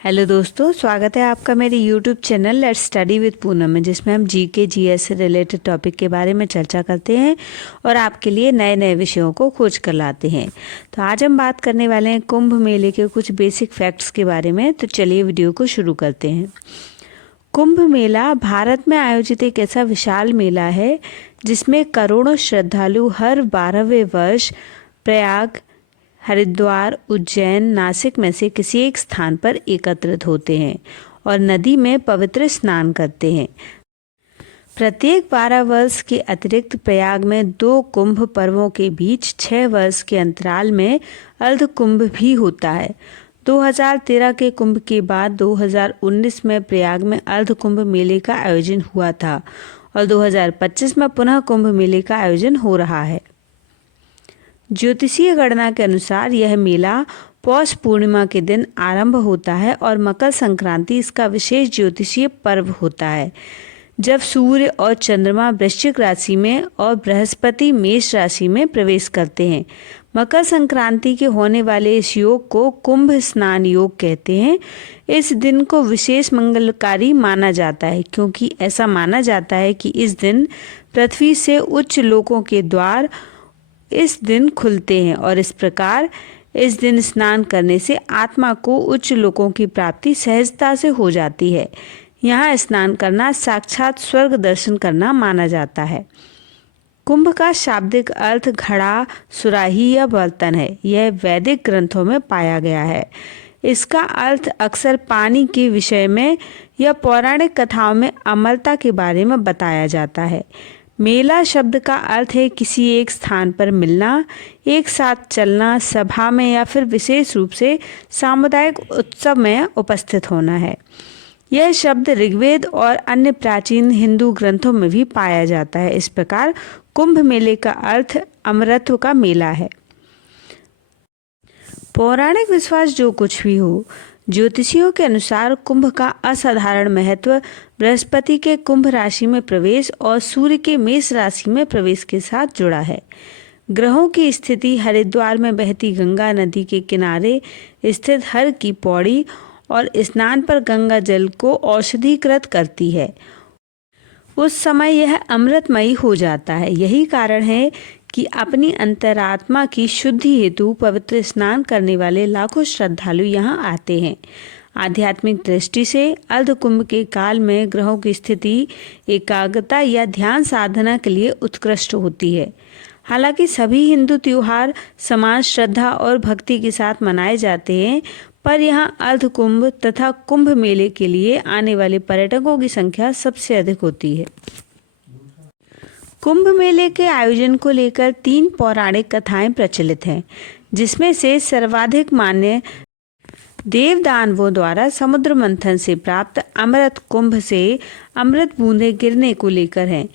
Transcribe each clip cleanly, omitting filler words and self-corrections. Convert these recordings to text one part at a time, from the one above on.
Hello दोस्तों, स्वागत है आपका मेरे YouTube channel let's study with Poonam में, जिसमें हम जीके जीएस से रिलेटेड टॉपिक के बारे में चर्चा करते हैं और आपके लिए नए नए विषयों को खोज कर लाते हैं। तो आज हम बात करने वाले हैं कुंभ मेले के कुछ बेसिक फैक्ट्स के बारे में। तो चलिए वीडियो को शुरू करते हैं। कुंभ मेला भारत में आयोजित एक ऐसा विशाल मेला है जिसमें करोड़ों श्रद्धालु हर 12वें वर्ष प्रयाग, हरिद्वार, उज्जैन, नासिक में से किसी एक स्थान पर एकत्रित होते हैं और नदी में पवित्र स्नान करते हैं। प्रत्येक 12 वर्ष के अतिरिक्त प्रयाग में 2 कुंभ पर्वों के बीच 6 वर्ष के अंतराल में अर्ध कुंभ भी होता है। 2013 के कुंभ के बाद 2019 में प्रयाग में अर्ध कुंभ मेले का आयोजन हुआ था और 2025 में पुनः कुंभ मेले का आयोजन हो रहा है। ज्योतिषीय गणना के अनुसार यह मेला पौष पूर्णिमा के दिन आरंभ होता है और मकर संक्रांति इसका विशेष ज्योतिषीय पर्व होता है, जब सूर्य और चंद्रमा वृश्चिक राशि में और बृहस्पति मेष राशि में प्रवेश करते हैं। मकर संक्रांति के होने वाले इस योग को कुंभ स्नान योग कहते हैं। इस दिन को विशेष मंगलकारी माना जाता है, क्योंकि ऐसा माना जाता है कि इस दिन पृथ्वी से उच्च लोकों के द्वार इस दिन खुलते हैं और इस प्रकार इस दिन स्नान करने से आत्मा को उच्च लोकों की प्राप्ति सहजता से हो जाती है। यहाँ स्नान करना साक्षात स्वर्ग दर्शन करना माना जाता है। कुंभ का शाब्दिक अर्थ घड़ा, सुराही या बर्तन है। यह वैदिक ग्रंथों में पाया गया है। इसका अर्थ अक्सर पानी के विषय में या पौराणिक कथाओं में अमरता के बारे में बताया जाता है। मेला शब्द का अर्थ है किसी एक स्थान पर मिलना, एक साथ चलना, सभा में या फिर विशेष रूप से सामुदायिक उत्सव में उपस्थित होना है। यह शब्द ऋग्वेद और अन्य प्राचीन हिंदू ग्रंथों में भी पाया जाता है। इस प्रकार कुंभ मेले का अर्थ अमरत्व का मेला है। पौराणिक विश्वास जो कुछ भी हो, ज्योतिषियों के अनुसार कुंभ का असाधारण महत्व बृहस्पति के कुंभ राशि में प्रवेश और सूर्य के मेष राशि में प्रवेश के साथ जुड़ा है। ग्रहों की स्थिति हरिद्वार में बहती गंगा नदी के किनारे स्थित हर की पौड़ी और स्नान पर गंगा जल को औषधीकृत करती है। उस समय यह अमृतमयी हो जाता है। यही कारण है कि अपनी अंतरात्मा की शुद्धि हेतु पवित्र स्नान करने वाले लाखों श्रद्धालु यहाँ आते हैं। आध्यात्मिक दृष्टि से अर्ध कुंभ के काल में ग्रहों की स्थिति एकाग्रता या ध्यान साधना के लिए उत्कृष्ट होती है। हालांकि सभी हिंदू त्योहार समान श्रद्धा और भक्ति के साथ मनाए जाते हैं, पर यहाँ अर्ध कुंभ तथा कुंभ मेले के लिए आने वाले पर्यटकों की संख्या सबसे अधिक होती है। कुंभ मेले के आयोजन को लेकर 3 पौराणिक कथाएं प्रचलित हैं, जिसमें से सर्वाधिक मान्य देव दानवों द्वारा समुद्र मंथन से प्राप्त अमृत कुंभ से अमृत बूंदें गिरने को लेकर है।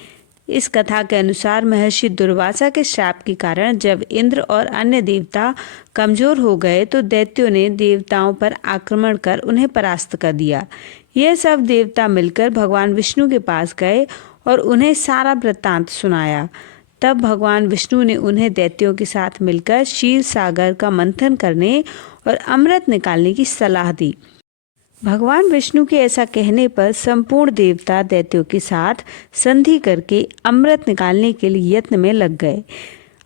इस कथा के अनुसार महर्षि दुर्वासा के श्राप के कारण जब इंद्र और अन्य देवता कमजोर हो गए तो दैत्यों ने देवताओं पर आक्रमण कर उन्हें परास्त कर दिया। यह सब देवता मिलकर भगवान विष्णु के पास गए और उन्हें सारा वृत्तांत सुनाया। तब भगवान विष्णु ने उन्हें दैत्यों के साथ मिलकर क्षीर सागर का मंथन करने और अमृत निकालने की सलाह दी। भगवान विष्णु के ऐसा कहने पर संपूर्ण देवता दैत्यों के साथ संधि करके अमृत निकालने के लिए यत्न में लग गए।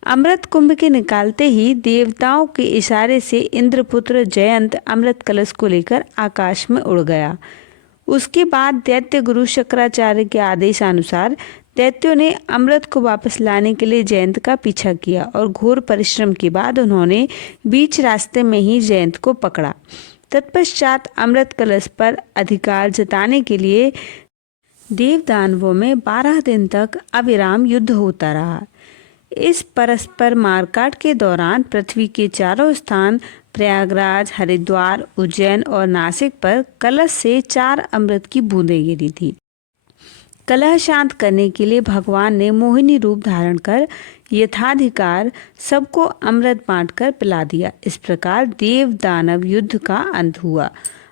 अमृत कुंभ के निकालते ही देवताओं के इशारे से इंद्रपुत्र जयंत अमृत कलश को लेकर आकाश में उड़ गया। उसके बाद दैत्य गुरु शंकराचार्य के आदेशानुसार दैत्यों ने अमृत को वापस लाने के लिए जयंत का पीछा किया और घोर परिश्रम के बाद उन्होंने बीच रास्ते में ही जयंत को पकड़ा। तत्पश्चात अमृत कलश पर अधिकार जताने के लिए देव दानवों में 12 दिन तक अविराम युद्ध होता रहा। इस परस्पर मारकाट के दौरान पृथ्वी के चारों स्थान प्रयागराज, हरिद्वार, उज्जैन और नासिक पर कलश से 4 अमृत की बूंदें गिरी थी। कलह शांत करने के लिए भगवान ने मोहिनी रूप धारण कर यथाधिकार सबको अमृत बांटकर पिला दिया। इस प्रकार देव दानव युद्ध का अंत हुआ।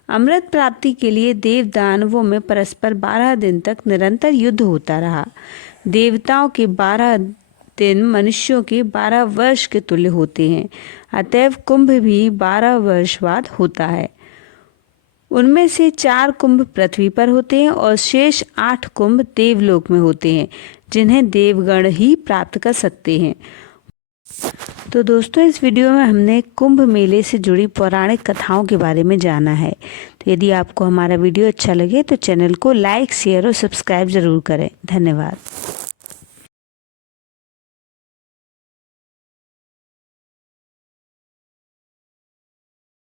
अमृत प्राप्ति के लिए देव दानवों में परस्पर 12 दिन तक निरंतर युद्ध होता रहा। देवताओं के 12 दिन मनुष्यों के 12 वर्ष के तुल्य होते हैं। अतएव कुंभ भी 12 वर्ष बाद होता है। उनमें से 4 कुंभ पृथ्वी पर होते हैं और शेष 8 कुंभ देवलोक में होते हैं, जिन्हें देवगण ही प्राप्त कर सकते हैं। तो दोस्तों, इस वीडियो में हमने कुंभ मेले से जुड़ी पौराणिक कथाओं के बारे में जाना है। तो यदि आपको हमारा वीडियो अच्छा लगे तो चैनल को लाइक, शेयर और सब्सक्राइब जरूर करें। धन्यवाद।